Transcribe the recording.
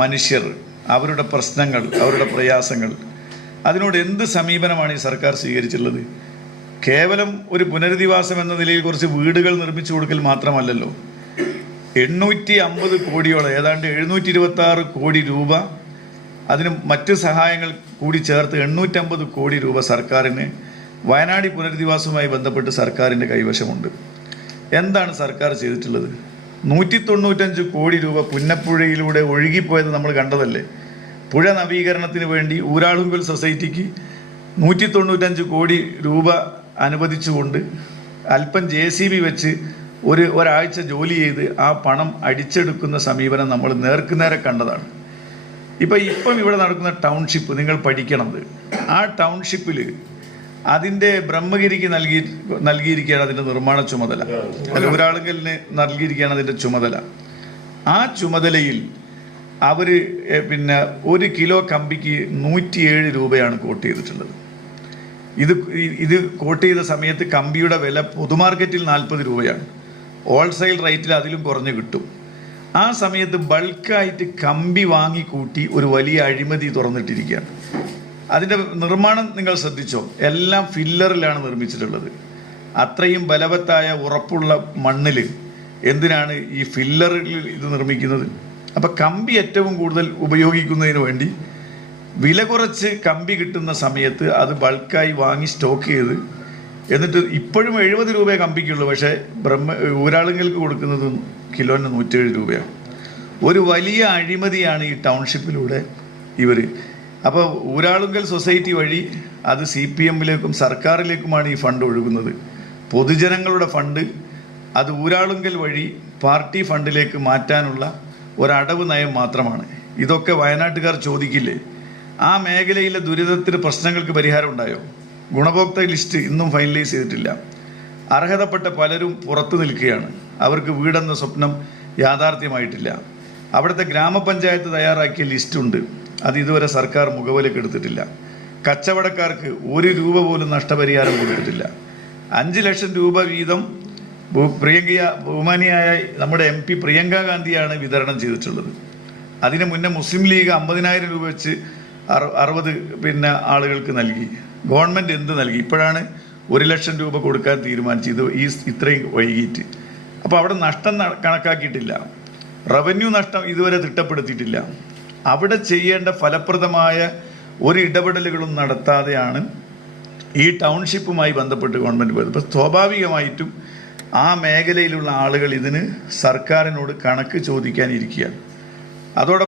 മനുഷ്യർ, അവരുടെ പ്രശ്നങ്ങൾ, അവരുടെ പ്രയാസങ്ങൾ, അതിനോട് എന്ത് സമീപനമാണ് ഈ സർക്കാർ സ്വീകരിച്ചിട്ടുള്ളത്? കേവലം ഒരു പുനരധിവാസം എന്ന നിലയിൽ കുറച്ച് വീടുകൾ നിർമ്മിച്ചു കൊടുക്കൽ മാത്രമല്ലല്ലോ. 850 കോടിയോളം, ഏതാണ്ട് 726 കോടി രൂപ, അതിന് മറ്റ് സഹായങ്ങൾ കൂടി ചേർത്ത് 850 കോടി രൂപ സർക്കാരിന് വയനാട് പുനരധിവാസവുമായി ബന്ധപ്പെട്ട് സർക്കാരിൻ്റെ കൈവശമുണ്ട്. എന്താണ് സർക്കാർ ചെയ്തിട്ടുള്ളത്? 195 കോടി രൂപ പുന്നപ്പുഴയിലൂടെ ഒഴുകിപ്പോയത് നമ്മൾ കണ്ടതല്ലേ. പുഴ നവീകരണത്തിന് വേണ്ടി ഊരാളുങ്കൽ സൊസൈറ്റിക്ക് 195 കോടി രൂപ അനുവദിച്ചുകൊണ്ട് അല്പം JCB വെച്ച് ഒരാഴ്ച ജോലി ചെയ്ത് ആ പണം അടിച്ചെടുക്കുന്ന സമീപനം നമ്മൾ നേർക്കുനേരെ കണ്ടതാണ്. ഇപ്പം ഇവിടെ നടക്കുന്ന ടൗൺഷിപ്പ് നിങ്ങൾ പഠിക്കണത്. ആ ടൗൺഷിപ്പിൽ അതിൻ്റെ ബ്രഹ്മഗിരിക്ക് നൽകിയിരിക്കുകയാണ് അതിൻ്റെ നിർമ്മാണ ചുമതല, അല്ല ഊരാളുങ്കലിന് നൽകിയിരിക്കുകയാണ് അതിൻ്റെ ചുമതല. ആ ചുമതലയിൽ അവർ 1 കിലോ കമ്പിക്ക് 107 രൂപയാണ് കോട്ട് ചെയ്തിട്ടുള്ളത്. ഇത് കോട്ട് ചെയ്ത സമയത്ത് കമ്പിയുടെ വില പൊതുമാർക്കറ്റിൽ 40 രൂപയാണ്, ഹോൾസെയിൽ റേറ്റിൽ അതിലും കുറഞ്ഞ് കിട്ടും. ആ സമയത്ത് ബൾക്കായിട്ട് കമ്പി വാങ്ങിക്കൂട്ടി ഒരു വലിയ അഴിമതി തുറന്നിട്ടിരിക്കുകയാണ്. അതിൻ്റെ നിർമ്മാണം നിങ്ങൾ ശ്രദ്ധിച്ചോ? എല്ലാം ഫില്ലറിലാണ് നിർമ്മിച്ചിട്ടുള്ളത്. അത്രയും ബലവത്തായ ഉറപ്പുള്ള മണ്ണിൽ എന്തിനാണ് ഈ ഫില്ലറിൽ ഇത് നിർമ്മിക്കുന്നത്? അപ്പം കമ്പി ഏറ്റവും കൂടുതൽ ഉപയോഗിക്കുന്നതിന് വേണ്ടി വില കുറച്ച് കമ്പി കിട്ടുന്ന സമയത്ത് അത് ബൾക്കായി വാങ്ങി സ്റ്റോക്ക് ചെയ്ത്, എന്നിട്ട് ഇപ്പോഴും 70 രൂപയെ കമ്പിക്കുള്ളൂ, പക്ഷേ ഊരാളുങ്കൾക്ക് കൊടുക്കുന്നത് കിലോന് 107 രൂപയാണ്. ഒരു വലിയ അഴിമതിയാണ് ഈ ടൗൺഷിപ്പിലൂടെ ഇവർ. അപ്പോൾ ഊരാളുങ്കൽ സൊസൈറ്റി വഴി അത് CPMലേക്കും സർക്കാരിലേക്കുമാണ് ഈ ഫണ്ട് ഒഴുകുന്നത്. പൊതുജനങ്ങളുടെ ഫണ്ട് അത് ഊരാളുങ്കൽ വഴി പാർട്ടി ഫണ്ടിലേക്ക് മാറ്റാനുള്ള ഒരടവ് നയം മാത്രമാണ്. ഇതൊക്കെ വയനാട്ടുകാർ ചോദിക്കില്ലേ? ആ മേഖലയിലെ ദുരിതത്തിന് പ്രശ്നങ്ങൾക്ക് പരിഹാരം ഉണ്ടായോ? ഗുണഭോക്തൃ ലിസ്റ്റ് ഇന്നും ഫൈനലൈസ് ചെയ്തിട്ടില്ല. അർഹതപ്പെട്ട പലരും പുറത്തു നിൽക്കുകയാണ്. അവർക്ക് വീടെന്ന സ്വപ്നം യാഥാർത്ഥ്യമായിട്ടില്ല. അവിടുത്തെ ഗ്രാമപഞ്ചായത്ത് തയ്യാറാക്കിയ ലിസ്റ്റുണ്ട്, അത് ഇതുവരെ സർക്കാർ മുഖവിലേക്ക് എടുത്തിട്ടില്ല. കച്ചവടക്കാർക്ക് 1 രൂപ പോലും നഷ്ടപരിഹാരം കൊടുത്തിട്ടില്ല. 5 ലക്ഷം രൂപ വീതം ബഹുമാനിയായ നമ്മുടെ MP പ്രിയങ്ക ഗാന്ധിയാണ് വിതരണം ചെയ്തിട്ടുള്ളത്. അതിന് മുന്നേ മുസ്ലിം ലീഗ് 50,000 രൂപ വെച്ച് 60 ആളുകൾക്ക് നൽകി. ഗവൺമെൻറ് എന്ത് നൽകി? ഇപ്പോഴാണ് 1 ലക്ഷം രൂപ കൊടുക്കാൻ തീരുമാനിച്ചത്, ഇത്രയും വൈകിട്ട്. അപ്പോൾ അവിടെ നഷ്ടം കണക്കാക്കിയിട്ടില്ല, റവന്യൂ നഷ്ടം ഇതുവരെ തിട്ടപ്പെടുത്തിയിട്ടില്ല. അവിടെ ചെയ്യേണ്ട ഫലപ്രദമായ ഒരു ഇടപെടലുകളും നടത്താതെയാണ് ഈ ടൗൺഷിപ്പുമായി ബന്ധപ്പെട്ട് ഗവൺമെൻറ് പോയത്. അപ്പോൾ സ്വാഭാവികമായിട്ടും ആ മേഖലയിലുള്ള ആളുകൾ ഇതിന് സർക്കാരിനോട് കണക്ക് ചോദിക്കാനിരിക്കുകയാണ്. അതോടൊപ്പം